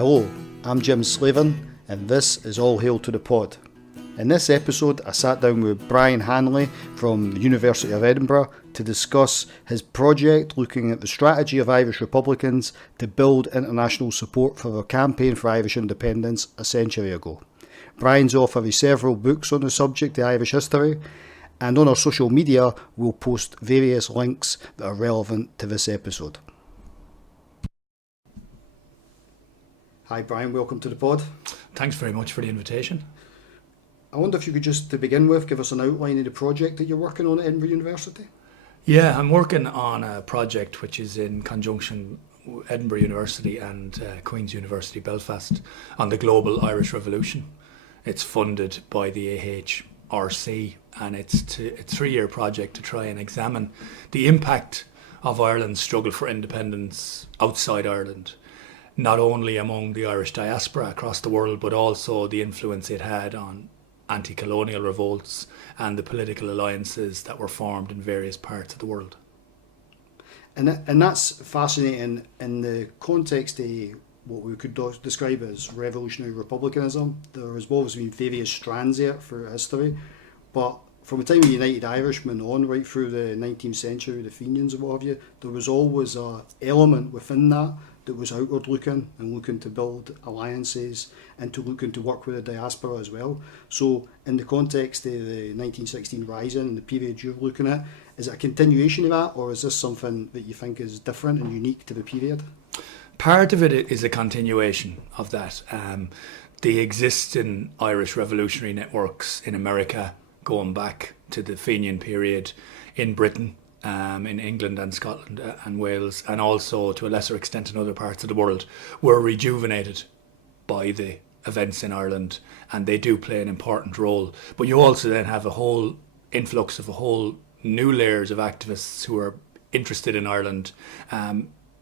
Hello, I'm Jim Slaven, and this is All Hail to the Pod. In this episode, I sat down with Brian Hanley from the University of Edinburgh to discuss his project looking at the strategy of Irish Republicans to build international support for their campaign for Irish independence a century ago. Brian's authored several books on the subject of Irish history, and on our social media we'll post various links that are relevant to this episode. Hi Brian, welcome to the pod. Thanks very much for the invitation. I wonder if you could just, to begin with, give us an outline of the project that you're working on at Edinburgh University? Yeah, I'm working on a project which is in conjunction with Edinburgh University and Queen's University Belfast on the global Irish Revolution. It's funded by the AHRC, and it's a 3-year project to try and examine the impact of Ireland's struggle for independence outside Ireland, not only among the Irish diaspora across the world, but also the influence it had on anti-colonial revolts and the political alliances that were formed in various parts of the world. And that's fascinating in the context of what we could describe as revolutionary republicanism. There has always been various strands there throughout history, but from the time of United Irishmen on, right through the 19th century, the Fenians and what have you, there was always an element within that was outward looking and looking to build alliances and to looking to work with the diaspora as well. So in the context of the 1916 Rising and the period you're looking at, is it a continuation of that, or is this something that you think is different and unique to the period? Part of it is a continuation of that. The existing Irish revolutionary networks in America, going back to the Fenian period, in Britain, in England and Scotland and Wales, and also to a lesser extent in other parts of the world, were rejuvenated by the events in Ireland, and they do play an important role. But you also then have a whole influx of a whole new layers of activists who are interested in Ireland,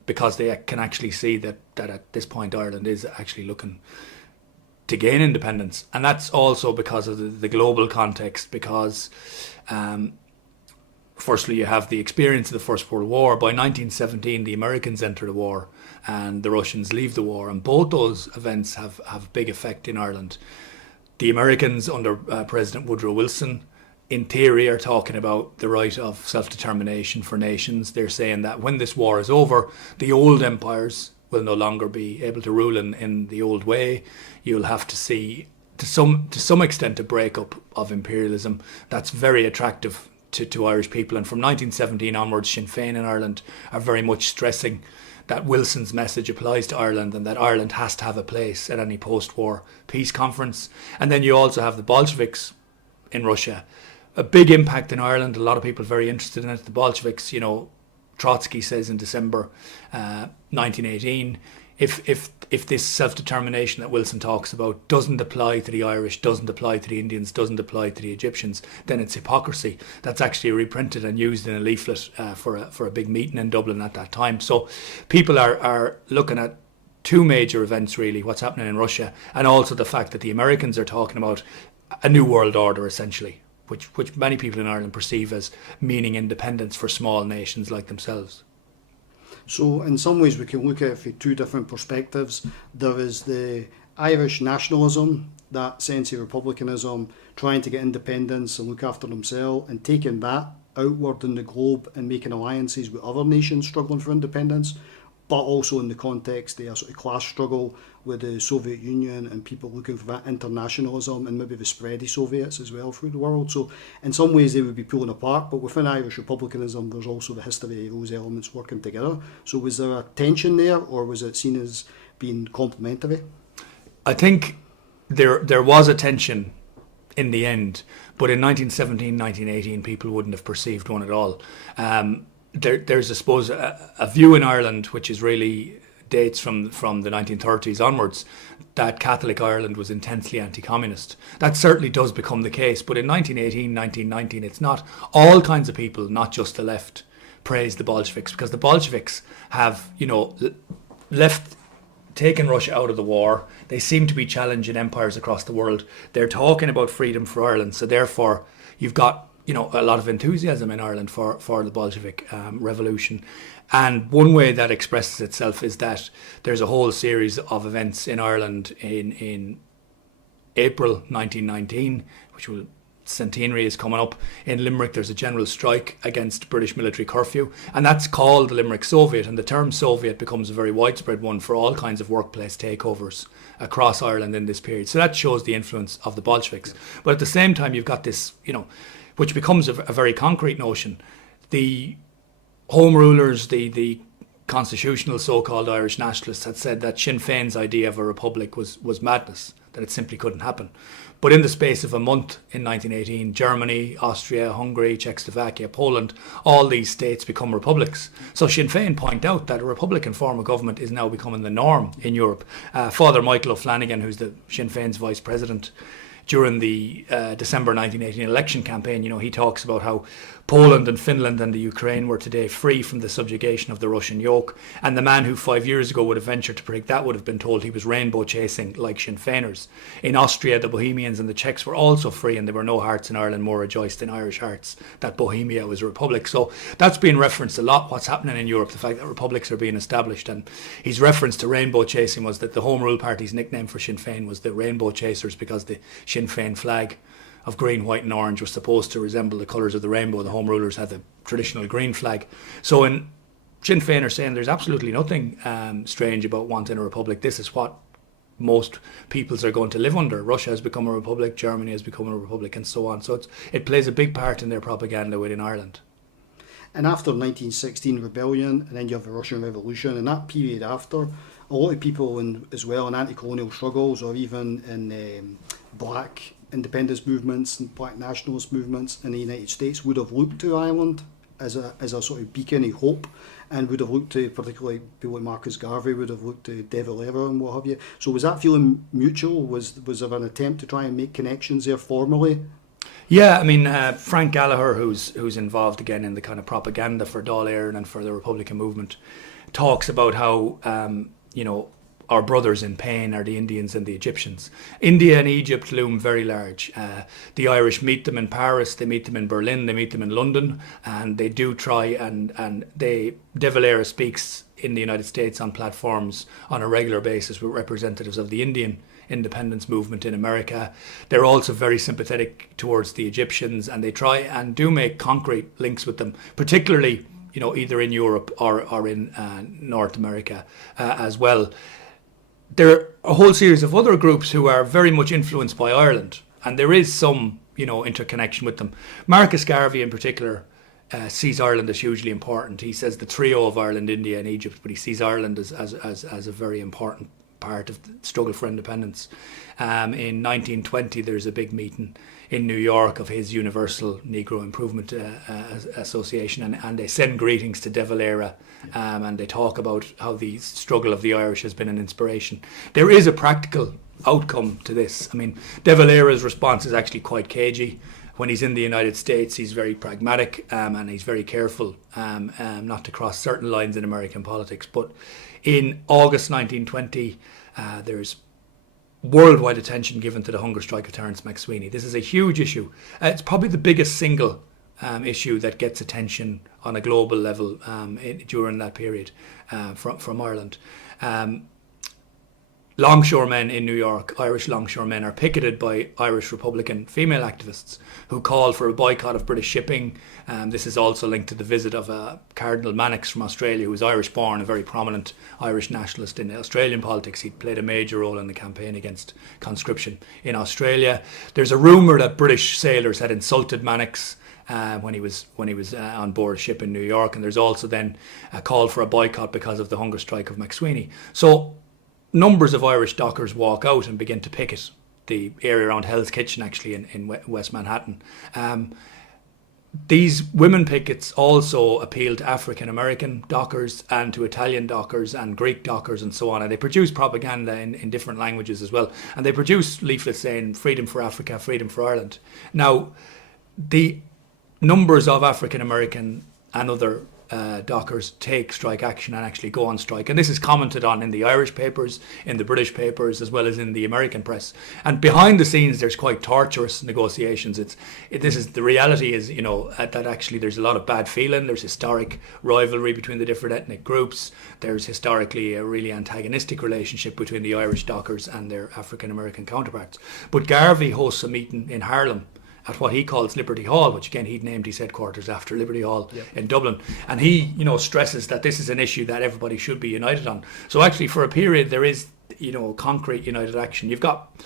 because they can actually see that at this point Ireland is actually looking to gain independence. And that's also because of the global context, because firstly, you have the experience of the First World War. By 1917, the Americans enter the war and the Russians leave the war. And both those events have a big effect in Ireland. The Americans, under President Woodrow Wilson, in theory are talking about the right of self-determination for nations. They're saying that when this war is over, the old empires will no longer be able to rule in the old way. You'll have to see, to some extent, a breakup of imperialism. That's very attractive to Irish people, and from 1917 onwards, Sinn Féin in Ireland are very much stressing that Wilson's message applies to Ireland and that Ireland has to have a place at any post-war peace conference. And then you also have the Bolsheviks in Russia, a big impact in Ireland. A lot of people very interested in it. The Bolsheviks, Trotsky says in December 1918, if this self-determination that Wilson talks about doesn't apply to the Irish, doesn't apply to the Indians, doesn't apply to the Egyptians, then it's hypocrisy. That's actually reprinted and used in a leaflet for a big meeting in Dublin at that time. So people are looking at two major events really, what's happening in Russia, and also the fact that the Americans are talking about a new world order essentially, which many people in Ireland perceive as meaning independence for small nations like themselves. So in some ways we can look at it from two different perspectives. There is the Irish nationalism, that sense of republicanism, trying to get independence and look after themselves, and taking that outward in the globe and making alliances with other nations struggling for independence, but also in the context of a sort of class struggle with the Soviet Union and people looking for that internationalism and maybe the spread of Soviets as well through the world. So in some ways they would be pulling apart, but within Irish republicanism there's also the history of those elements working together. So was there a tension there, or was it seen as being complementary? I think there was a tension in the end, but in 1917, 1918 people wouldn't have perceived one at all. There's, I suppose, a view in Ireland which is really dates from the 1930s onwards, that Catholic Ireland was intensely anti-communist. That certainly does become the case, but in 1918, 1919, it's not. All kinds of people, not just the left, praise the Bolsheviks, because the Bolsheviks have, taken Russia out of the war. They seem to be challenging empires across the world. They're talking about freedom for Ireland, so therefore you've got a lot of enthusiasm in Ireland for the Bolshevik revolution. And one way that expresses itself is that there's a whole series of events in Ireland in April 1919, which will centenary is coming up. In Limerick, there's a general strike against British military curfew, and that's called the Limerick Soviet, and the term Soviet becomes a very widespread one for all kinds of workplace takeovers across Ireland in this period. So that shows the influence of the Bolsheviks. But at the same time, you've got this, which becomes a very concrete notion. The Home Rulers, the constitutional so-called Irish nationalists, had said that Sinn Féin's idea of a republic was madness, that it simply couldn't happen. But in the space of a month in 1918, Germany, Austria, Hungary, Czechoslovakia, Poland, all these states become republics. So Sinn Féin point out that a republican form of government is now becoming the norm in Europe. Father Michael O'Flanagan, who's the Sinn Féin's vice president, during the December 1918 election campaign, he talks about how Poland and Finland and the Ukraine were today free from the subjugation of the Russian yoke. And the man who 5 years ago would have ventured to predict that would have been told he was rainbow chasing like Sinn Féiners. In Austria, the Bohemians and the Czechs were also free, and there were no hearts in Ireland more rejoiced than Irish hearts that Bohemia was a republic. So that's been referenced a lot, what's happening in Europe, the fact that republics are being established. And his reference to rainbow chasing was that the Home Rule Party's nickname for Sinn Féin was the Rainbow Chasers, because the Sinn Féin flag of green, white and orange was supposed to resemble the colours of the rainbow. The Home Rulers had the traditional green flag. So in Sinn Féin are saying there's absolutely nothing strange about wanting a republic. This is what most peoples are going to live under. Russia has become a republic, Germany has become a republic, and so on. So it plays a big part in their propaganda within Ireland. And after 1916 rebellion, and then you have the Russian Revolution, and that period after, a lot of people as well in anti-colonial struggles, or even in black independence movements and black nationalist movements in the United States, would have looked to Ireland as a sort of beacon of hope, and would have looked to, particularly people like Marcus Garvey, would have looked to De Valera and what have you. So was that feeling mutual? Was there an attempt to try and make connections there formally? Yeah, I mean, Frank Gallagher, who's involved again in the kind of propaganda for Dáil Éireann and for the Republican movement, talks about how our brothers in pain are the Indians and the Egyptians. India and Egypt loom very large. The Irish meet them in Paris, they meet them in Berlin, they meet them in London, and they do try and De Valera speaks in the United States on platforms on a regular basis with representatives of the Indian independence movement in America. They're also very sympathetic towards the Egyptians, and they try and do make concrete links with them, particularly either in Europe or in North America as well. There are a whole series of other groups who are very much influenced by Ireland, and there is some, interconnection with them. Marcus Garvey in particular sees Ireland as hugely important. He says the trio of Ireland, India and Egypt, but he sees Ireland as a very important part of the struggle for independence. In 1920 there's a big meeting in New York of his Universal Negro Improvement Association, and they send greetings to De Valera, and they talk about how the struggle of the Irish has been an inspiration. There is a practical outcome to this. I mean, De Valera's response is actually quite cagey. When he's in the United States, he's very pragmatic, and he's very careful not to cross certain lines in American politics. But in August 1920, there's worldwide attention given to the hunger strike of Terence MacSweeney. This is a huge issue. It's probably the biggest single issue that gets attention on a global level during that period from Ireland. Longshoremen in New York, Irish longshoremen, are picketed by Irish Republican female activists who call for a boycott of British shipping. This is also linked to the visit of Cardinal Mannix from Australia, who was Irish-born, a very prominent Irish nationalist in Australian politics. He played a major role in the campaign against conscription in Australia. There's a rumour that British sailors had insulted Mannix when he was on board a ship in New York, and there's also then a call for a boycott because of the hunger strike of MacSweeney. So numbers of Irish dockers walk out and begin to picket the area around Hell's Kitchen, actually, in West Manhattan. These women pickets also appeal to African American dockers and to Italian dockers and Greek dockers and so on, and they produce propaganda in different languages as well, and they produce leaflets saying freedom for Africa, freedom for Ireland. Now, the numbers of African American and other dockers take strike action and actually go on strike. And this is commented on in the Irish papers, in the British papers, as well as in the American press. And behind the scenes, there's quite torturous negotiations. The reality is, that actually there's a lot of bad feeling. There's historic rivalry between the different ethnic groups. There's historically a really antagonistic relationship between the Irish dockers and their African American counterparts. But Garvey hosts a meeting in Harlem at what he calls Liberty Hall, which again he'd named his headquarters after Liberty Hall in Dublin. And he, stresses that this is an issue that everybody should be united on. So actually for a period there is, concrete united action. You've got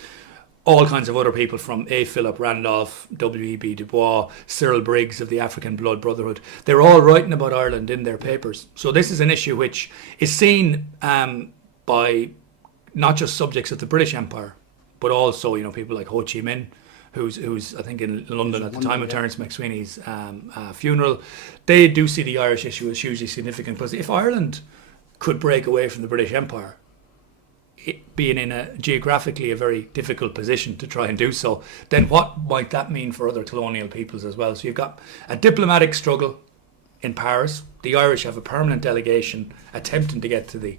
all kinds of other people from A. Philip Randolph, W.E.B. Du Bois, Cyril Briggs of the African Blood Brotherhood. They're all writing about Ireland in their papers. So this is an issue which is seen by not just subjects of the British Empire, but also, people like Ho Chi Minh, who's I think in London at the time of Terence McSweeney's funeral. They do see the Irish issue as hugely significant, because if Ireland could break away from the British Empire, it being in a geographically a very difficult position to try and do so, then what might that mean for other colonial peoples as well? So you've got a diplomatic struggle in Paris. The Irish have a permanent delegation attempting to get to the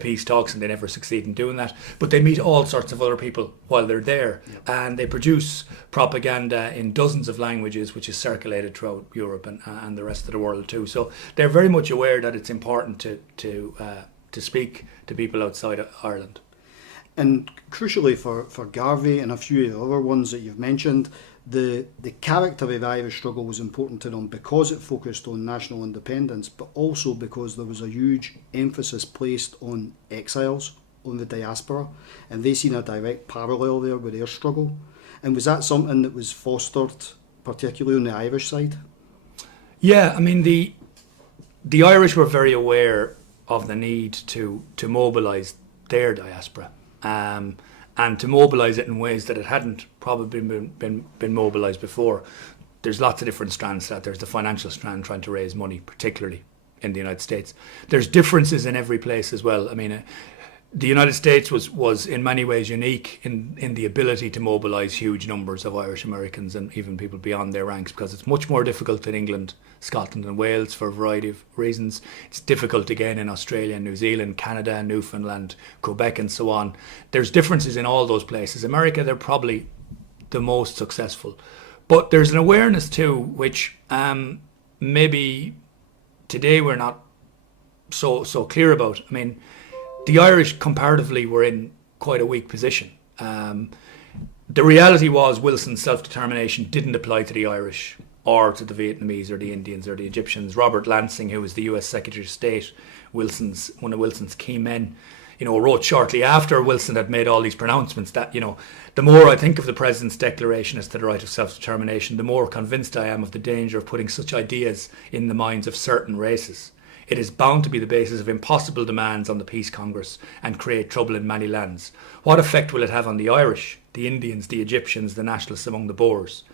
peace talks, and they never succeed in doing that. But they meet all sorts of other people while they're there, and they produce propaganda in dozens of languages, which is circulated throughout Europe and the rest of the world too. So they're very much aware that it's important to speak to people outside of Ireland. And crucially for Garvey and a few of the other ones that you've mentioned, the character of the Irish struggle was important to them because it focused on national independence, but also because there was a huge emphasis placed on exiles, on the diaspora, and they seen a direct parallel there with their struggle. And was that something that was fostered particularly on the Irish side? Yeah, I mean the Irish were very aware of the need to mobilise their diaspora. And to mobilise it in ways that it hadn't probably been mobilised before. There's lots of different strands to that. There's the financial strand, trying to raise money, particularly in the United States. There's differences in every place as well. I mean, the United States was in many ways unique in the ability to mobilise huge numbers of Irish Americans and even people beyond their ranks, because it's much more difficult in England, Scotland and Wales for a variety of reasons. It's difficult again in Australia, New Zealand, Canada, Newfoundland, Quebec and so on. There's differences in all those places. America, they're probably the most successful. But there's an awareness too, which maybe today we're not so clear about. I mean, the Irish comparatively were in quite a weak position. The reality was Wilson's self-determination didn't apply to the Irish or to the Vietnamese or the Indians or the Egyptians. Robert Lansing, who was the US Secretary of State, one of Wilson's key men, wrote shortly after Wilson had made all these pronouncements that, the more I think of the President's declaration as to the right of self-determination, the more convinced I am of the danger of putting such ideas in the minds of certain races. It is bound to be the basis of impossible demands on the Peace Congress and create trouble in many lands. What effect will it have on the Irish, the Indians, the Egyptians, the nationalists among the Boers?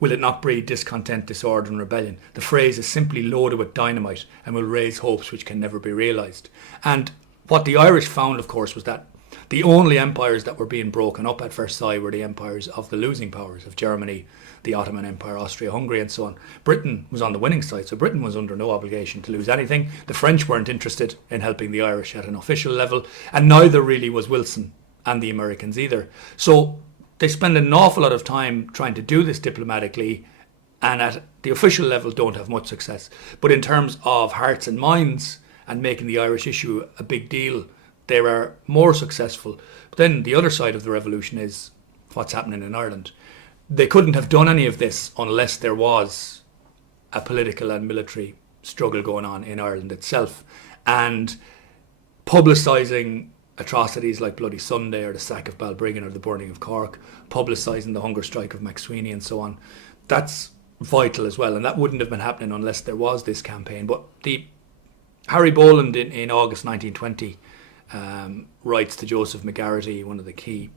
Will it not breed discontent, disorder and rebellion? The phrase is simply loaded with dynamite and will raise hopes which can never be realised. And what the Irish found, of course, was that the only empires that were being broken up at Versailles were the empires of the losing powers, of Germany, the Ottoman Empire, Austria-Hungary and so on. Britain was on the winning side, so Britain was under no obligation to lose anything. The French weren't interested in helping the Irish at an official level, and neither really was Wilson and the Americans either. So they spend an awful lot of time trying to do this diplomatically, and at the official level don't have much success. But in terms of hearts and minds and making the Irish issue a big deal, they are more successful. But then the other side of the revolution is what's happening in Ireland. They couldn't have done any of this unless there was a political and military struggle going on in Ireland itself. And publicising atrocities like Bloody Sunday or the sack of Balbriggan or the burning of Cork, publicising the hunger strike of McSweeney and so on, that's vital as well. And that wouldn't have been happening unless there was this campaign. But Harry Boland in August 1920 writes to Joseph McGarrity, one of the key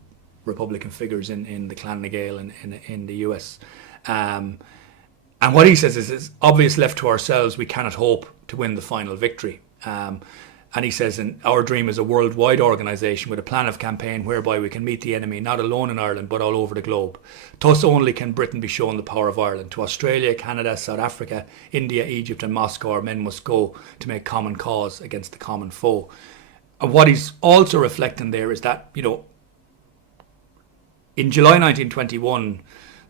Republican figures in the Clan na Gael in the US. And what he says is, it's obvious left to ourselves, we cannot hope to win the final victory. And he says, and our dream is a worldwide organisation with a plan of campaign whereby we can meet the enemy not alone in Ireland but all over the globe. Thus only can Britain be shown the power of Ireland. To Australia, Canada, South Africa, India, Egypt and Moscow our men must go to make common cause against the common foe. And what he's also reflecting there is that, in July 1921,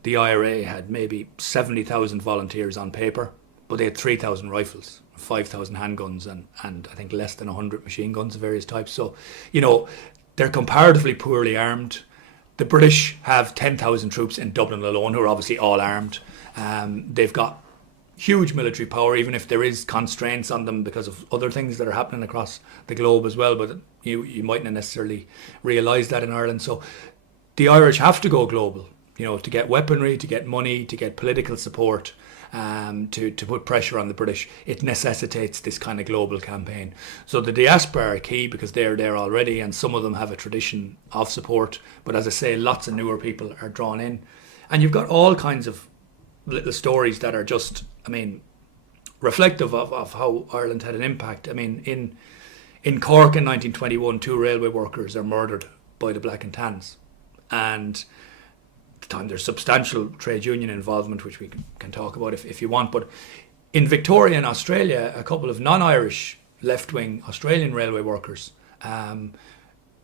the IRA had maybe 70,000 volunteers on paper, but they had 3,000 rifles, 5,000 handguns, and I think less than 100 machine guns of various types. So, they're comparatively poorly armed. The British have 10,000 troops in Dublin alone, who are obviously all armed. They've got huge military power, even if there is constraints on them because of other things that are happening across the globe as well. But you mightn't necessarily realise that in Ireland. So the Irish have to go global, to get weaponry, to get money, to get political support, to put pressure on the British. It necessitates this kind of global campaign. So the diaspora are key because they're there already, and some of them have a tradition of support. But as I say, lots of newer people are drawn in. And you've got all kinds of little stories that are just, reflective of how Ireland had an impact. In Cork in 1921, 2 railway workers are murdered by the Black and Tans. And at the time there's substantial trade union involvement, which we can talk about if you want. But in Victoria and Australia, a couple of non-Irish left-wing Australian railway workers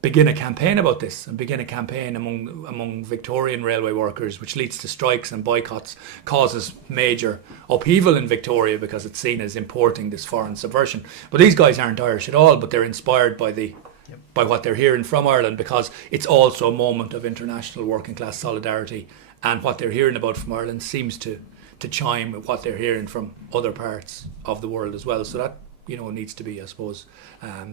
begin a campaign about this, and begin a campaign among Victorian railway workers, which leads to strikes and boycotts, causes major upheaval in Victoria because it's seen as importing this foreign subversion. But these guys aren't Irish at all, but they're inspired by what they're hearing from Ireland, because it's also a moment of international working class solidarity, and what they're hearing about from Ireland seems to chime with what they're hearing from other parts of the world as well. So that needs to be, I suppose,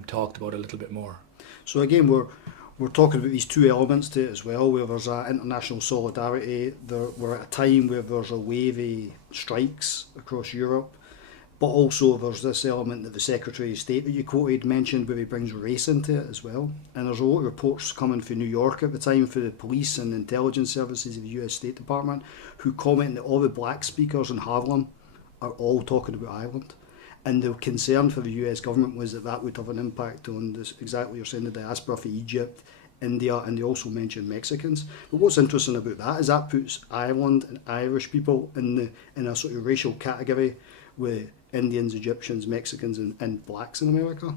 talked about a little bit more. So again, we're talking about these two elements to it as well, where there's that international solidarity. We're at a time where there's a wave of strikes across Europe, but also there's this element that the Secretary of State that you quoted mentioned, where he brings race into it as well. And there's a lot of reports coming from New York at the time for the police and intelligence services of the US State Department, who comment that all the black speakers in Harlem are all talking about Ireland. And the concern for the US government was that would have an impact on this, exactly what you're saying, the diaspora for Egypt, India, and they also mentioned Mexicans. But what's interesting about that is that puts Ireland and Irish people in a sort of racial category with Indians, Egyptians, Mexicans, and blacks in America.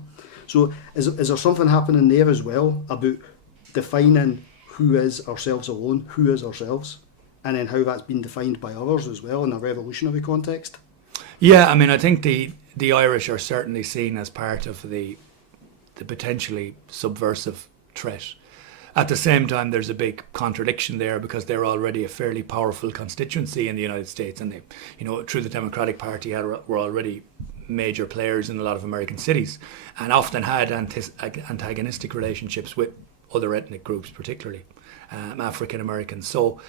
So is there something happening there as well about defining who is ourselves alone, who is ourselves, and then how that's been defined by others as well in a revolutionary context? Yeah, I think the Irish are certainly seen as part of the potentially subversive threat. At the same time, there's a big contradiction there, because they're already a fairly powerful constituency in the United States, and they, through the Democratic Party, were already major players in a lot of American cities, and often had antagonistic relationships with other ethnic groups, particularly African Americans. So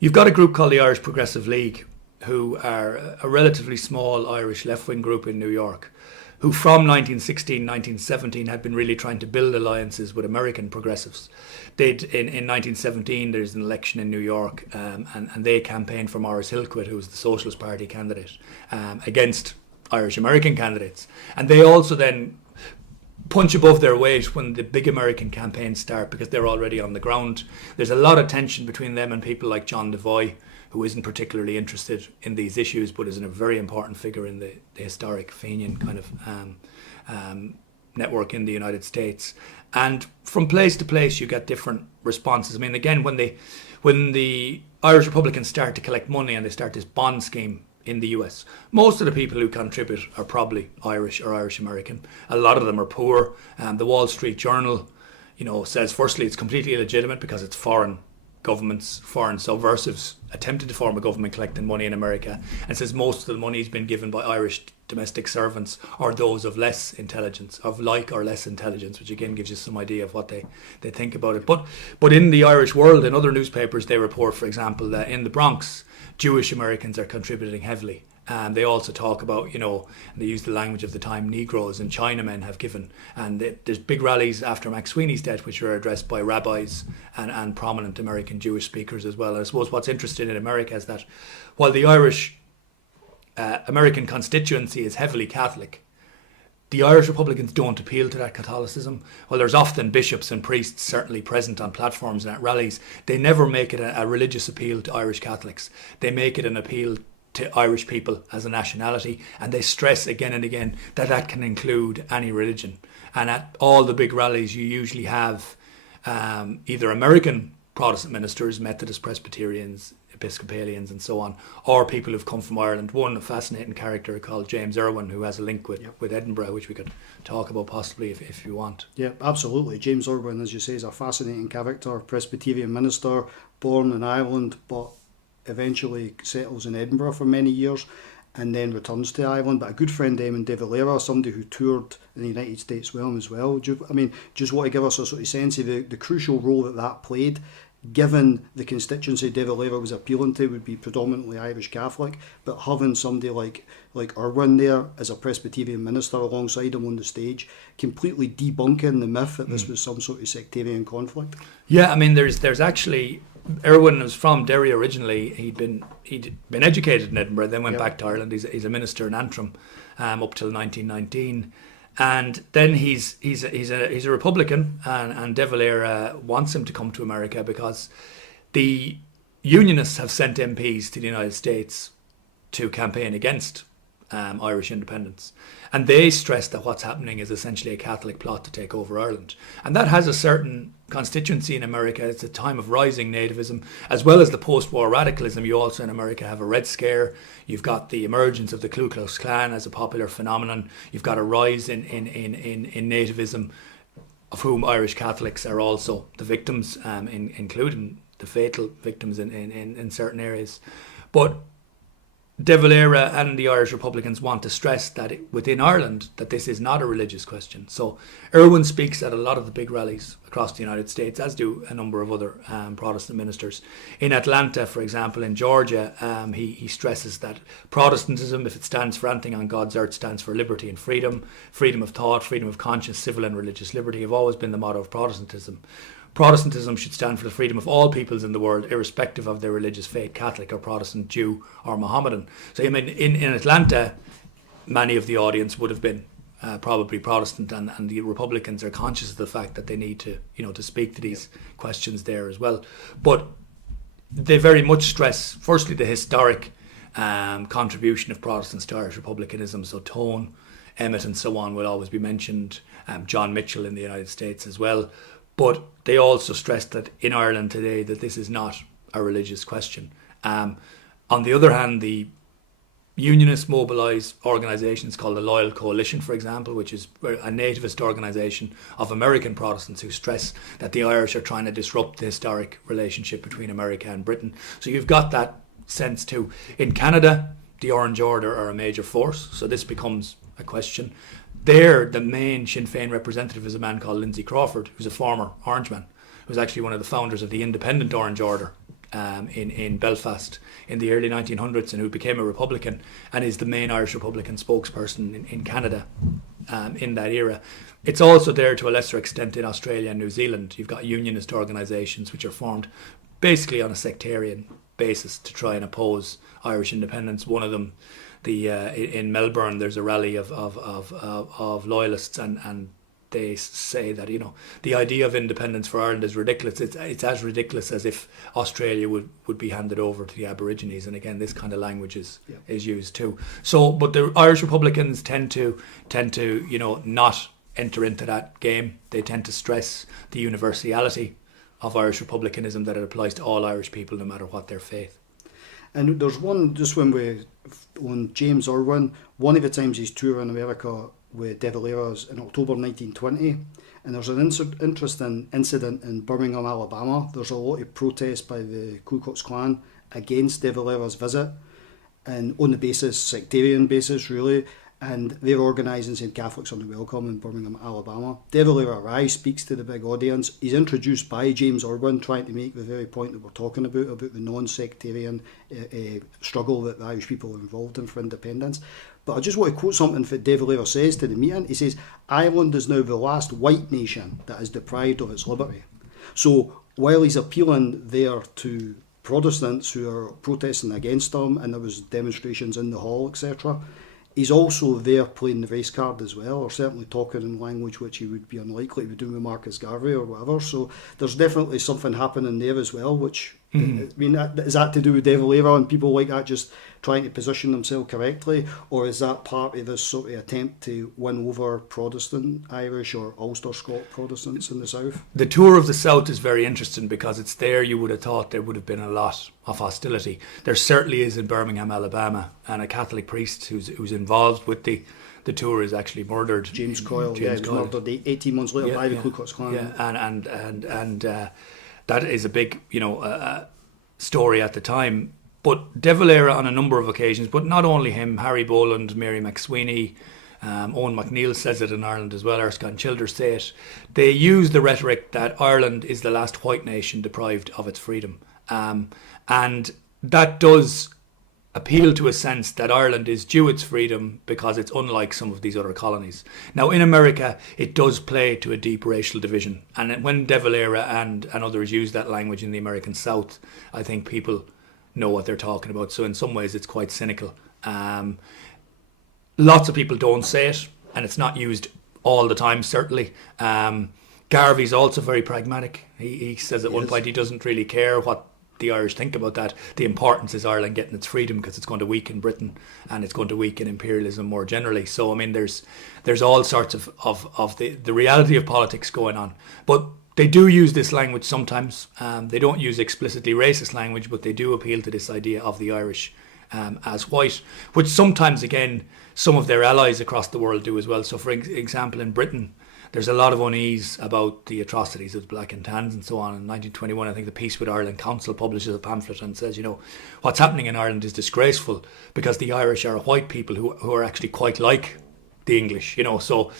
you've got a group called the Irish Progressive League, who are a relatively small Irish left-wing group in New York, who from 1916, 1917 had been really trying to build alliances with American progressives. In 1917, there's an election in New York, and they campaigned for Maurice Hillquit, who was the Socialist Party candidate, against Irish American candidates. And they also then punch above their weight when the big American campaigns start, because they're already on the ground. There's a lot of tension between them and people like John Devoy, who isn't particularly interested in these issues, but is a very important figure in the historic Fenian kind of network in the United States. And from place to place, you get different responses. Again, when the Irish Republicans start to collect money and they start this bond scheme in the US, most of the people who contribute are probably Irish or Irish American. A lot of them are poor. The Wall Street Journal, says firstly it's completely illegitimate because it's foreign governments, foreign subversives attempted to form a government collecting money in America, and says most of the money has been given by Irish domestic servants or those of less intelligence, of like or less intelligence, which again gives you some idea of what they think about it. But in the Irish World, in other newspapers, they report, for example, that in the Bronx, Jewish Americans are contributing heavily. And they also talk about, they use the language of the time, Negroes and Chinamen have given. And there's big rallies after Max Sweeney's death, which are addressed by rabbis and prominent American Jewish speakers as well. And I suppose what's interesting in America is that while the Irish American constituency is heavily Catholic, the Irish Republicans don't appeal to that Catholicism. Well, there's often bishops and priests certainly present on platforms and at rallies. They never make it a religious appeal to Irish Catholics. They make it an appeal to Irish people as a nationality, and they stress again and again that that can include any religion. And at all the big rallies, you usually have either American Protestant ministers, Methodist, Presbyterians, Episcopalians and so on, or people who've come from Ireland. One, a fascinating character called James Irwin, who has a link with Edinburgh, which we could talk about possibly if you want. Yeah, absolutely. James Irwin, as you say, is a fascinating character, Presbyterian minister, born in Ireland, but eventually settles in Edinburgh for many years and then returns to Ireland. But a good friend, Eamon De Valera, somebody who toured in the United States with him as well. Just want to give us a sort of sense of the crucial role that played, given the constituency De Valera was appealing to would be predominantly Irish Catholic, but having somebody like Irwin there as a Presbyterian minister alongside him on the stage, completely debunking the myth that this was some sort of sectarian conflict. Yeah, I mean, there's actually, Irwin was from Derry originally. He'd been educated in Edinburgh, then went back to Ireland. He's a minister in Antrim up till 1919. And then he's a Republican, and De Valera wants him to come to America because the Unionists have sent MPs to the United States to campaign against Irish independence. And they stress that what's happening is essentially a Catholic plot to take over Ireland. And that has a certain constituency in America. It's a time of rising nativism, as well as the post-war radicalism. You also in America have a Red Scare. You've got the emergence of the Ku Klux Klan as a popular phenomenon. You've got a rise in nativism, of whom Irish Catholics are also the victims, including the fatal victims in certain areas. But De Valera and the Irish Republicans want to stress that within Ireland that this is not a religious question. So Irwin speaks at a lot of the big rallies across the United States, as do a number of other Protestant ministers. In Atlanta, for example, in Georgia, he stresses that Protestantism, if it stands for anything on God's earth, stands for liberty and freedom, freedom of thought, freedom of conscience, civil and religious liberty have always been the motto of Protestantism. Protestantism should stand for the freedom of all peoples in the world, irrespective of their religious faith, Catholic or Protestant, Jew or Mohammedan. So I mean, in Atlanta, many of the audience would have been probably Protestant, and the Republicans are conscious of the fact that they need to, to speak to these questions there as well. But they very much stress, firstly, the historic contribution of Protestants to Irish republicanism. So Tone, Emmett and so on will always be mentioned, John Mitchell in the United States as well. But they also stress that in Ireland today that this is not a religious question. On the other hand, the Unionists mobilise organisations called the Loyal Coalition, for example, which is a nativist organisation of American Protestants who stress that the Irish are trying to disrupt the historic relationship between America and Britain. So you've got that sense too. In Canada, the Orange Order are a major force, so this becomes a question. There, the main Sinn Féin representative is a man called Lindsay Crawford, who's a former Orangeman, who was actually one of the founders of the Independent Orange Order in Belfast in the early 1900s, and who became a Republican and is the main Irish Republican spokesperson in Canada in that era. It's also there to a lesser extent in Australia and New Zealand. You've got unionist organisations which are formed basically on a sectarian basis to try and oppose Irish independence. One of them, in Melbourne, there's a rally of loyalists, and they say that the idea of independence for Ireland is ridiculous. It's as ridiculous as if Australia would be handed over to the Aborigines, and again this kind of language is used too. So, but the Irish Republicans tend to not enter into that game. They tend to stress the universality of Irish republicanism, that it applies to all Irish people no matter what their faith. And there's one, just on James Irwin, one of the times he's touring America with De Valera's in October 1920, and there's an interesting incident in Birmingham, Alabama. There's a lot of protest by the Ku Klux Klan against De Valera's visit, and on the sectarian basis really, and they're organising saying Catholics are welcome in Birmingham, Alabama. De Valera arrives, speaks to the big audience. He's introduced by James Irwin, trying to make the very point that we're talking about the non-sectarian struggle that the Irish people are involved in for independence. But I just want to quote something that De Valera says to the meeting. He says, "Ireland is now the last white nation that is deprived of its liberty." So while he's appealing there to Protestants who are protesting against him, and there was demonstrations in the hall, etc., he's also there playing the race card as well, or certainly talking in language which he would be unlikely to be doing with Marcus Garvey or whatever. So there's definitely something happening there as well, which, I mean, is that to do with De Valera and people like that just trying to position themselves correctly, or is that part of this sort of attempt to win over Protestant Irish or Ulster Scot Protestants in the south? The tour of the south is very interesting because it's there you would have thought there would have been a lot of hostility. There certainly is in Birmingham, Alabama, and a Catholic priest who's involved with the tour is actually murdered. James Coyle, he was murdered 18 months later by the Ku Klux Klan. Yeah, and that is a big, story at the time. But De Valera on a number of occasions, but not only him, Harry Boland, Mary McSweeney, Owen McNeill says it in Ireland as well, Erskine Childers say it. They use the rhetoric that Ireland is the last white nation deprived of its freedom. And that does appeal to a sense that Ireland is due its freedom because it's unlike some of these other colonies. Now, in America, it does play to a deep racial division. And when De Valera and others use that language in the American South, I think people know what they're talking about. So in some ways, it's quite cynical. Lots of people don't say it, and it's not used all the time, certainly. Garvey's also very pragmatic. He says at one point he doesn't really care what the Irish think about that. The importance is Ireland getting its freedom because it's going to weaken Britain and it's going to weaken imperialism more generally. So I mean, there's all sorts of the reality of politics going on. But they do use this language sometimes. They don't use explicitly racist language, but they do appeal to this idea of the Irish as white, which sometimes, again, some of their allies across the world do as well. So, for example, in Britain, there's a lot of unease about the atrocities of Black and Tans and so on. In 1921, I think the Peace with Ireland Council publishes a pamphlet and says, what's happening in Ireland is disgraceful because the Irish are a white people who are actually quite like the English, So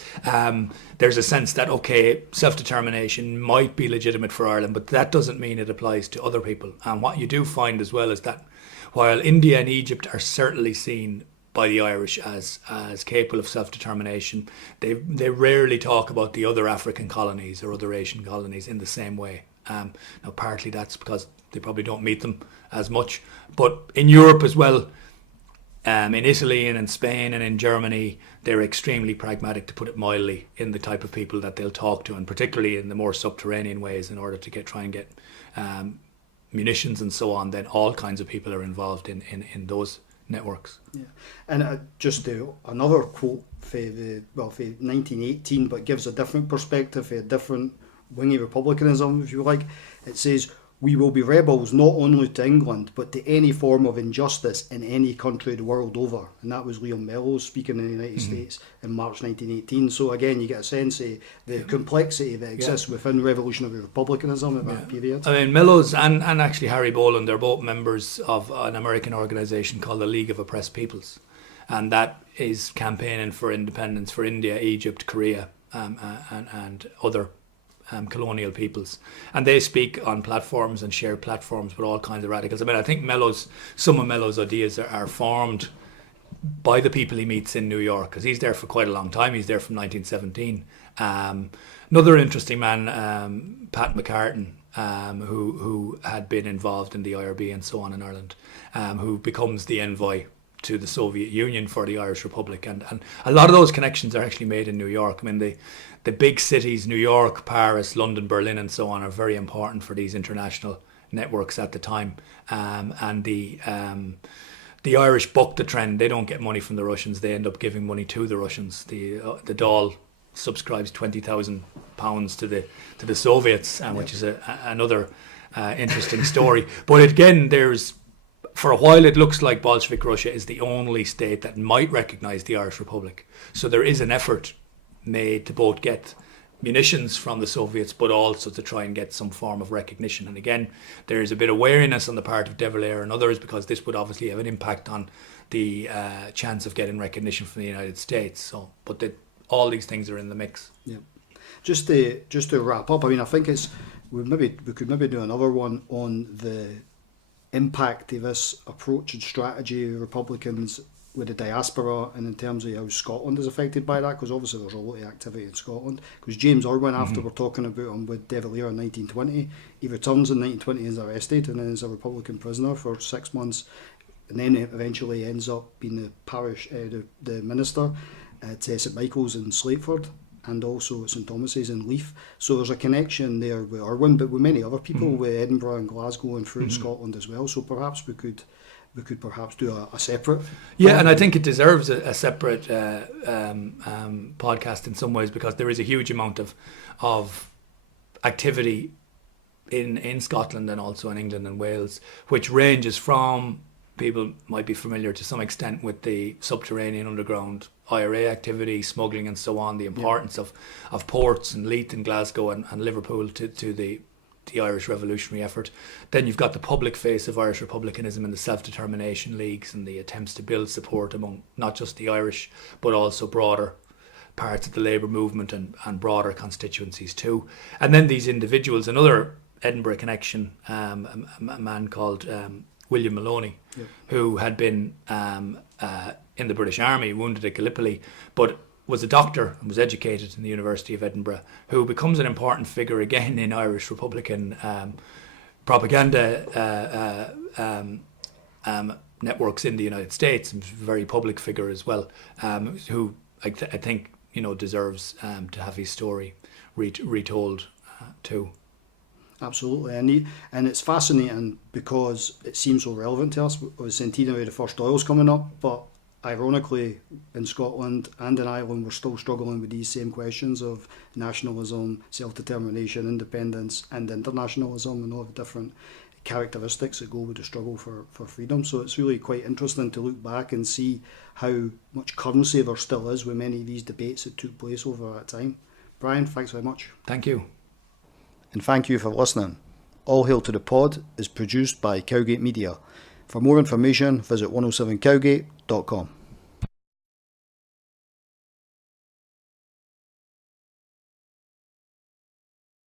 there's a sense that, okay, self-determination might be legitimate for Ireland, but that doesn't mean it applies to other people. And what you do find as well is that while India and Egypt are certainly seen by the Irish as capable of self-determination, they rarely talk about the other African colonies or other Asian colonies in the same way. Now, partly that's because they probably don't meet them as much. But in Europe as well, in Italy and in Spain and in Germany, they're extremely pragmatic, to put it mildly, in the type of people that they'll talk to, and particularly in the more subterranean ways in order to try and get munitions and so on. Then all kinds of people are involved in those networks. Yeah, and just another quote for 1918, but gives a different perspective, a different wing of republicanism, if you like. It says, "We will be rebels not only to England, but to any form of injustice in any country the world over." And that was Liam Mellows speaking in the United States in March 1918. So again, you get a sense of the complexity that exists within revolutionary republicanism at that period. I mean, Mellows and actually Harry Boland, they're both members of an American organisation called the League of Oppressed Peoples. And that is campaigning for independence for India, Egypt, Korea, and other colonial peoples, and they speak on platforms and shared platforms with all kinds of radicals. I mean, I think some of Mellows' ideas are formed by the people he meets in New York, because he's there for quite a long time. He's there from 1917. Another interesting man, Pat McCartan, who had been involved in the IRB and so on in Ireland, who becomes the envoy to the Soviet Union for the Irish Republic, and a lot of those connections are actually made in New York. I mean, the big cities, New York, Paris, London, Berlin, and so on, are very important for these international networks at the time. And the Irish buck the trend. They don't get money from the Russians. They end up giving money to the Russians. The Dáil subscribes £20,000 to the Soviets, which is another interesting story. But again, for a while, it looks like Bolshevik Russia is the only state that might recognise the Irish Republic. So there is an effort made to both get munitions from the Soviets, but also to try and get some form of recognition. And again, there is a bit of wariness on the part of De Valera and others, because this would obviously have an impact on the chance of getting recognition from the United States. So, but all these things are in the mix. Yeah. Just to wrap up, I mean, I think we could maybe do another one on the impact of this approach and strategy of Republicans with the diaspora, and in terms of how Scotland is affected by that, because obviously there's a lot of activity in Scotland. Because James Irwin, after we're talking about him with De Valera in 1920, he returns in 1920 and is arrested, and then is a Republican prisoner for 6 months. and then eventually ends up being the parish, the minister at St Michael's in Slateford, and also at St Thomas's in Leith. So there's a connection there with Irwin, but with many other people, with Edinburgh and Glasgow and throughout Scotland as well. So perhaps we could perhaps do a separate. Yeah, and I think it deserves a separate podcast in some ways, because there is a huge amount of activity in Scotland and also in England and Wales, which ranges from, people might be familiar to some extent with the subterranean underground IRA activity, smuggling and so on, the importance of ports and Leith and Glasgow and Liverpool to the Irish revolutionary effort. Then you've got the public face of Irish republicanism and the self-determination leagues and the attempts to build support among not just the Irish but also broader parts of the labour movement and broader constituencies too. And then these individuals, another Edinburgh connection, a man called William Maloney, who had been in the British Army, wounded at Gallipoli, but was a doctor and was educated in the University of Edinburgh, who becomes an important figure again in Irish Republican propaganda networks in the United States, and a very public figure as well, who I think deserves to have his story retold too. Absolutely, and it's fascinating because it seems so relevant to us. With centenary of the first oil's coming up, but ironically in Scotland and in Ireland we're still struggling with these same questions of nationalism, self-determination, independence and internationalism, and all the different characteristics that go with the struggle for freedom. So it's really quite interesting to look back and see how much currency there still is with many of these debates that took place over that time. Brian, thanks very much. Thank you. And thank you for listening. All Hail to the Pod is produced by Cowgate Media. For more information, visit 107cowgate.com.